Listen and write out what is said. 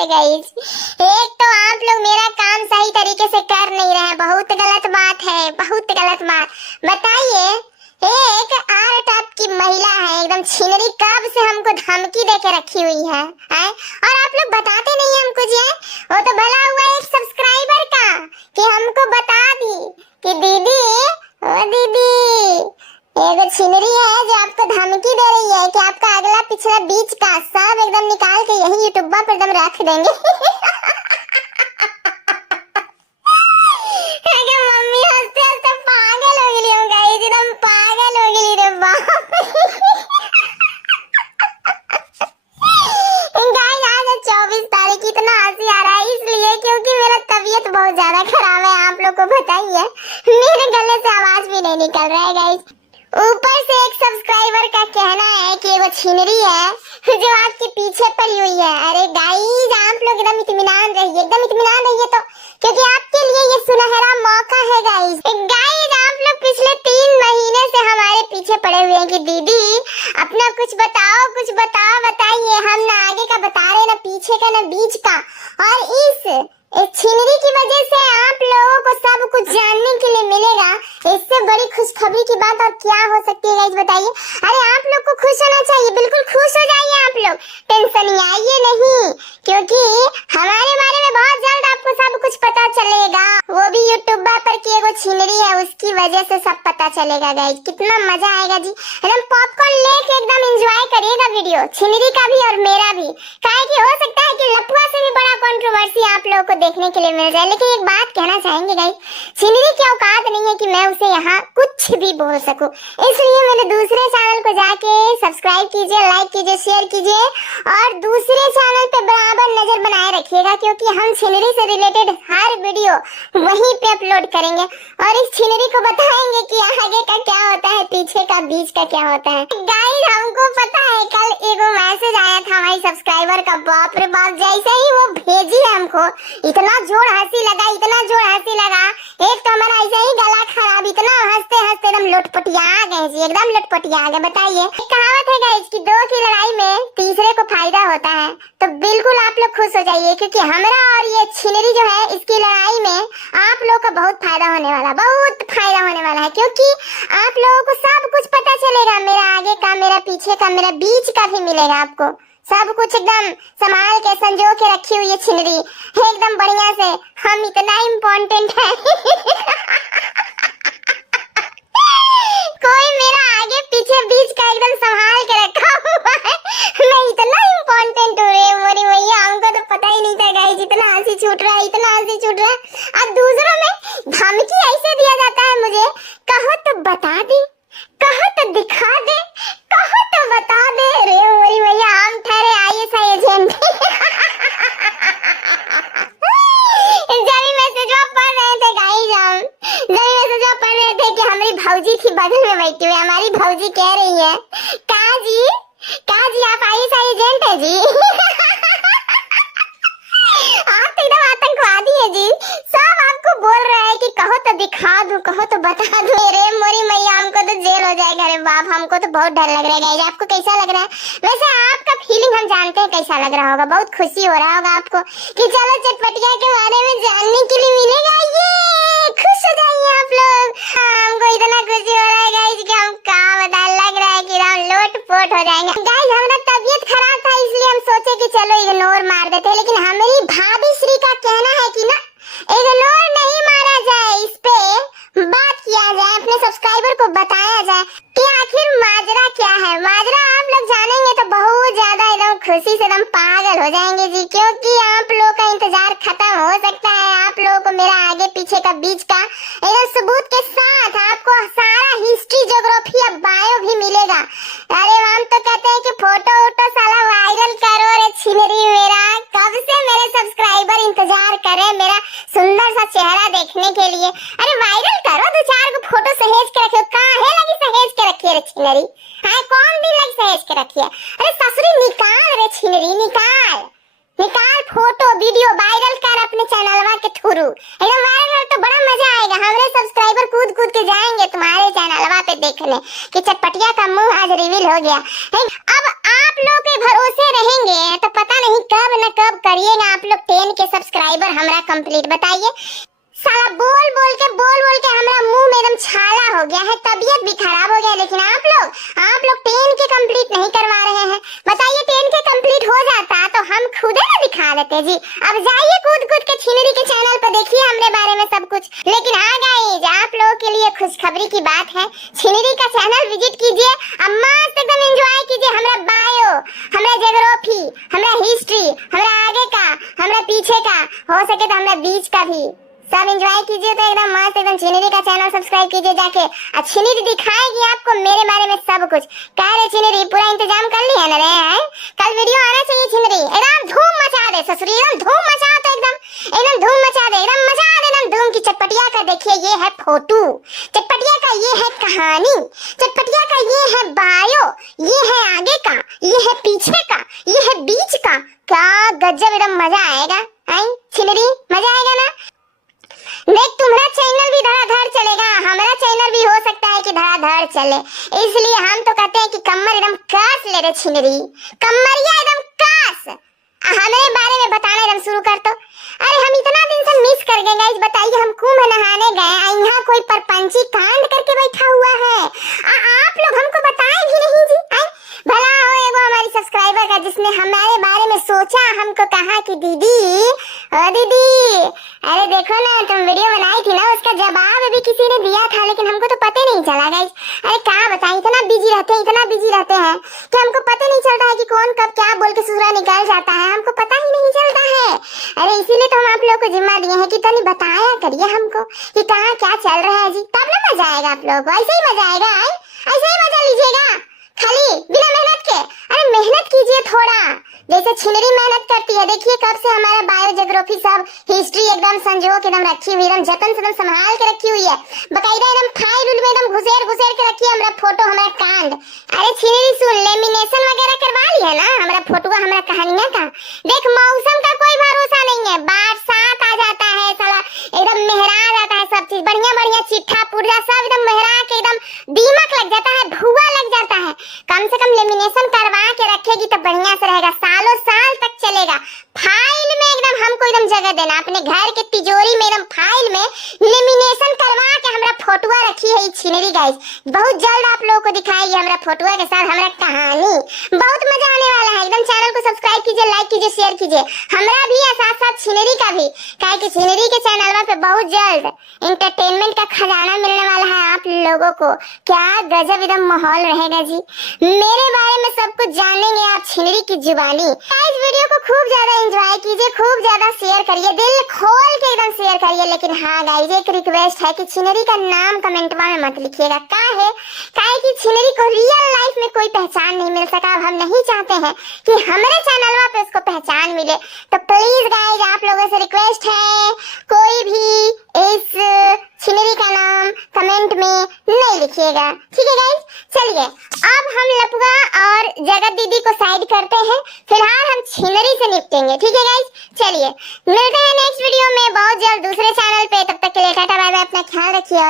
है गाइस। एक तो आप लोग मेरा काम सही तरीके से कर नहीं रहे हैं, बहुत गलत बात है, बहुत गलत बात। बताइए, एक आर टाइप की महिला है, एकदम छिनरी, कब से हमको धमकी देके रखी हुई है, और आप लोग बताते नहीं है हमको जी। वो तो भला हुआ एक सब्सक्राइबर का कि हमको बता दी कि दीदी, ओ दीदी, एगो छिनरी है जो आपको धमकी दे रही है कि आपका अगला पिछला बीच का सब एकदम निकाल के यही यूट्यूब पर एकदम रख देंगे। मम्मी हंसते हंसते पागल हो गई हूँ गाइस, एकदम पागल हो गई रे बाप। गाइस आज 24 तारीख, इतना हंसी आ रहा है इसलिए क्योंकि मेरा तबीयत बहुत ज्यादा खराब है, आप लोग को बताइए। मेरे गले से आवाज भी नहीं निकल रहा है गाइस। ऊपर से एक सब्सक्राइबर का कहना है कि वो छिनरी है जो आपके पीछे पड़ी हुई है। अरे गाइस आप लोग एकदम इत्मीनान रहिए, एकदम इत्मीनान रहिए, तो क्योंकि आपके लिए ये सुनहरा मौका है गाइस। गाइस आप लोग पिछले 3 महीने से हमारे पीछे पड़े हुए हैं कि दीदी अपना कुछ बताओ, कुछ बताओ, बताइए। हम ना आगे का बता रहे, ना पीछे का, ना बीच का। और इस छिनरी की वजह से आप लोगों को सब कुछ जानने के लिए मिलेगा। इससे बड़ी खुशखबरी की बात और क्या हो सकती है गाइस, बताइए। अरे आप लोग को खुश होना चाहिए, बिल्कुल खुश हो जाइए आप लोग, टेंशन आइए नहीं, क्योंकि हमारे बारे में बहुत जल्द आपको सब कुछ पता चलेगा। वो भी यूट्यूबर पर की एगो छिनरी है, उसकी वजह से सब पता चलेगा गाइस। कितना मजा आएगा जी, एकदम पॉपकॉर्न लेके एकदम एंजॉय करिएगा वीडियो, छिनरी का भी और मेरा भी। काहे कि हो सकता है कि लपुआ से भी बड़ा कंट्रोवर्सी आप लोगों को देखने के लिए मिल जाए। लेकिन एक बात कहना चाहेंगे गाइस, छिनरी की औकात नहीं है कि मैं उसे यहाँ कुछ भी बोल सकूं, इसलिए मेरे दूसरे चैनल को जाके सब्सक्राइब कीजिए, लाइक कीजिए, शेयर कीजिए और दूसरे चैनल पे बराबर नजर बनाए रखिएगा, क्योंकि हम छिनरी से रिलेटेड हर वीडियो वहीं पे अपलोड करेंगे और इस छिनरी को बताएंगे कि आगे का क्या होता है, पीछे का, बीच का क्या होता है। गाइस हमको पता है, कल एगो मैसेज आया था हमारी सब्सक्राइबर का, बाप रे बाप, जैसे ही वो भेजी हमको इतना जोर हंसी लगा, इतना जोर हंसी लगा। एक तो हमारा ऐसे ही गला खराब, इतना हंसते हंसते एकदम लटपटिया गए जी, एकदम लटपटिया गए। बताइए, एक कहावत है गाइस कि 2 की लड़ाई में तीसरे को फायदा होता है, तो बिल्कुल आप लोग खुश हो जाइए, क्योंकि हमारा और ये छिनरी जो है इसकी लड़ाई में आप लोग का बहुत फायदा होने वाला, बहुत फायदा होने वाला है, क्योंकि आप लोगों को सब कुछ पता चलेगा, मेरा आगे का, मेरा पीछे का, मेरा बीच का भी मिलेगा आपको। सब कुछ एकदम संभाल के संजो के रखी हुई है छिनरी, एकदम बढ़िया से। हम इतना इम्पोर्टेंट है कोई मेरा आगे पीछे बीच का एकदम संभाल के रखा हुआ है, मैं इतना इम्पोर्टेंट हूँ रे मोरी भैया, हमको तो पता ही नहीं था गाइस। इतना हंसी छूट रहा है, इतना हंसी छूट रहा है। अब दूसरों में धमकी ऐसे दिया जाता है मुझे, कहो तो बता दे, कहो तो दिखा दे, कहो तो बता दे। रे मोरी भैया हम ठहरे ISI एजेंट जब मैसेज पढ़ रहे थे गाइस, हम जब मैसेज पढ़ रहे थे कि हमारी भौजी थी बगल में बैठी हुई, हमारी भौजी कह रही है, का जी आप ISI एजेंट है जी आप तो एकदम आतंकवादी है जी, सब आपको बोल रहा है कि कहो तो दिखा दूं, कहो तो बता दूं। रे मोरी मैया हमको तो जेल हो जाएगा रे बाप, हमको तो बहुत डर लग रहा है गाइस। आपको कैसा लग रहा है? वैसे आपका फीलिंग हम जानते हैं कैसा लग रहा होगा, बहुत खुशी हो रहा होगा आपको कि चलो चटपटिया के बारे में जानने के लिए मिलेगा, ये खुश हो जाइए आप लोग। हमको इतना खुशी हो रहा है गाइस कि हम क्या बता, लग रहा है कि हम लोटपोट हो जाएंगे गाइस। हमारा तबीयत खराब था इसलिए हम सोचे कि चलो इग्नोर मार देते, लेकिन हमारी भाभी श्री का कहना है कि ना, इग्नोर नहीं मारा जाए, इस पे बात किया जाए, अपने सब्सक्राइबर को बताया जाए कि आखिर माजरा क्या है। माजरा आप लोग जानेंगे तो बहुत ज्यादा एकदम खुशी से एकदम पागल हो जाएंगे जी, क्योंकि आप लोग का इंतजार खत्म हो सकता है। आप लोगों को मेरा आगे पीछे का, बीच का एकदम सबूत के साथ आपको सारा हिस्ट्री, ज्योग्राफी और बायो भी मिलेगा। अरे हम तो कहते हैं कि फोटो वोटो साला वायरल करो रे छिनरी, मेरा कब से मेरे सब्सक्राइबर इंतजार कर रहे मेरा सुंदर सा चेहरा देखने के लिए। अरे वायरल करो, 2-4 को फोटो सहेज के रखियो, काहे लगी सहेज के रखिए रे छिनरी, हां कौन दिन लगी सहेज के रखिए। अरे ससुरी निकाल रे छिनरी, निकाल फोटो वीडियो वायरल कर अपने चैनलवा के थ्रू, एकदम वायरल तो बड़ा मजा आएगा। हमारे सब्सक्राइबर कूद कूद के जाएंगे तुम्हारे चैनलवा पे देखने कि चटपटिया का मुंह आज रिवील हो गया। अब आप लोग के भरोसे रहेंगे तो पता नहीं कब न कब करिएगा आप लोग 10 के सब्सक्राइबर हमरा कंप्लीट। बताइए साला बोल बोल के हमरा मुंह में एकदम छाला हो गया है, तबीयत भी खराब हो गया है, लेकिन आप लोग 10 के कंप्लीट नहीं करवा रहे हैं। बताइए 10 के कंप्लीट हो जाता तो हम खुद ना दिखा देते जी। अब जाइए कूद के छिनरी के चैनल पर देखिए हमरे बारे में सब कुछ। लेकिन हाँ गाइस, आप लोगों के लिए खुशखबरी की बात है, छिनरी का चैनल विजिट कीजिए, अब मस्त एकदम एंजॉय कीजिए। हमरा बायो, हमरा ज्योग्राफी, हमरा हिस्ट्री, हमरा आगे का, हमरा पीछे का, हो सके तो हमरा बीच का भी सब एंजॉय कीजिए। तो एकदम मस्त एकदम छिनरी का चैनल सब्सक्राइब कीजिए जाके। और छिनरी दिखाएगी आपको मेरे बारे में सब कुछ। कह रहे छिनरी पूरा इंतजाम कर लिया ना रे? है कल वीडियो आना चाहिए छिनरी, एकदम धूम मचा दे ससुरी, एकदम धूम मचा दे, एकदम धूम मचा दे, एकदम मचा दे, एकदम धूम की। चटपटिया का देखिए ये है फोटो, चटपटिया का ये है कहानी, चटपटिया का ये है बायो, ये है आगे का, ये है पीछे का, ये है बीच का। क्या गजब, एकदम मजा आएगा। आई छिनरी, मजा आएगा ना? देख तुम्हारा चैनल भी धड़ाधड़ चलेगा, हमारा चैनल भी हो सकता है कि धड़ाधड़ चले, इसलिए हम तो कहते हैं कि कमर एकदम कस ले रे छिनरी, कमरिया एकदम कस। हमारे बारे में बताना एकदम शुरू कर। तो अरे हम इतना दिन से मिस कर गए गाइस। बताइए हम कुंभ नहाने गए, यहाँ कोई परपंची कांड करके बैठा हुआ है, आप लोग हमको बताए भी नहीं जी। भला हो एगो हमारी सब्सक्राइबर का जिसने हमारे बारे में सोचा, हमको कहा कि दीदी, ओ दीदी, अरे देखो ना तुम वीडियो बनाई थी ना, उसका जवाब अभी किसी ने दिया था, लेकिन हमको तो पता नहीं चला गाइस। अरे क्या बताएं, इतना बिजी रहते हैं कि हमको पता नहीं चलता है कि कौन कब क्या बोल के ससुरा निकल जाता है, हमको पता ही नहीं चलता है। अरे इसीलिए तो हम आप लोगों को जिम्मा दिए हैं कि तनी बताया करिए हमको कि कहाँ क्या चल रहा है जी, तब ना मजा आएगा आप लोगों को। ऐसे ही मजा आएगा, ऐसे ही मजा लीजिएगा खाली बिना मेहनत के। अरे मेहनत कीजिए थोड़ा, जैसे छिनरी मेहनत करती है। देखिए कब से हमारा बायो ज्योग्राफी सब हिस्ट्री एकदम संजो के एकदम रखी हुई, एकदम जतन से एकदम संभाल के रखी हुई है, बकायदा एकदम फाइल में एकदम घुसेर के रखी है हमारा फोटो, हमारा कांड। अरे छिनरी सुन, लेमिनेशन वगैरह करवा ली है ना हमारा फोटो का, हमारा कहानियां का। देख मौसम का कोई भरोसा नहीं है, बरसात आ जाता है साला एकदम मेहरा जाता है, सब चीज बढ़िया चिट्ठा पुर्जा सब एकदम मेहरा के एकदम दीमक लग जाता है, भुआ लग जाता है। कम से कम लेमिनेशन करवा के रखेगी तो बढ़िया से रहेगा, सालों साल तक चलेगा। फाइल में एकदम हमको एकदम जगह देना, अपने घर के तिजोरी में एकदम फाइल में लेमिनेशन करवा के हमरा फोटोआ रखी है छिनरी गाइस। बहुत जल्द आप लोगों को दिखाएगी हमरा फोटोआ के साथ हमरा कहानी, बहुत मजा आने वाला है। एकदम चैनल को सब्सक्राइब कीजिए, लाइक कीजिए, शेयर कीजिए, हमरा भी और साथ साथ छिनरी का भी, काहे कि छिनरी के चैनल पे बहुत जल्द एंटरटेनमेंट का खजाना मिलने वाला है आप लोगों को। क्या गजब एकदम माहौल रहेगा जी, मेरे बारे में सब कुछ जानेंगे आप छिनरी की जुबानी। इस वीडियो को खूब ज्यादा एंजॉय कीजिए, खूब ज्यादा शेयर करिए, दिल खोल के एकदम शेयर करिए। लेकिन हाँ गाइस, एक रिक्वेस्ट है कि छिनरी का नाम कमेंटवा में मत लिखिएगा, काहे कि छिनरी को रियल लाइफ में कोई पहचान नहीं मिल सका। अब हम नहीं चाहते हैं कि हमारे चैनलवा पे उसको पहचान मिले, तो प्लीज गाइस आप लोगों से रिक्वेस्ट है, कोई भी इस छिनरी का नाम कमेंट में नहीं लिखिएगा, ठीक है गाइस। चलिए अब हम लपुआ और जगत दीदी को साइड करते हैं, फिलहाल हम छिनरी से निपटेंगे, ठीक है गाइस। चलिए मिलते हैं नेक्स्ट वीडियो में बहुत जल्द दूसरे चैनल पे, तब तक के लिए टाटा बाय बाय, अपना ख्याल रखिए।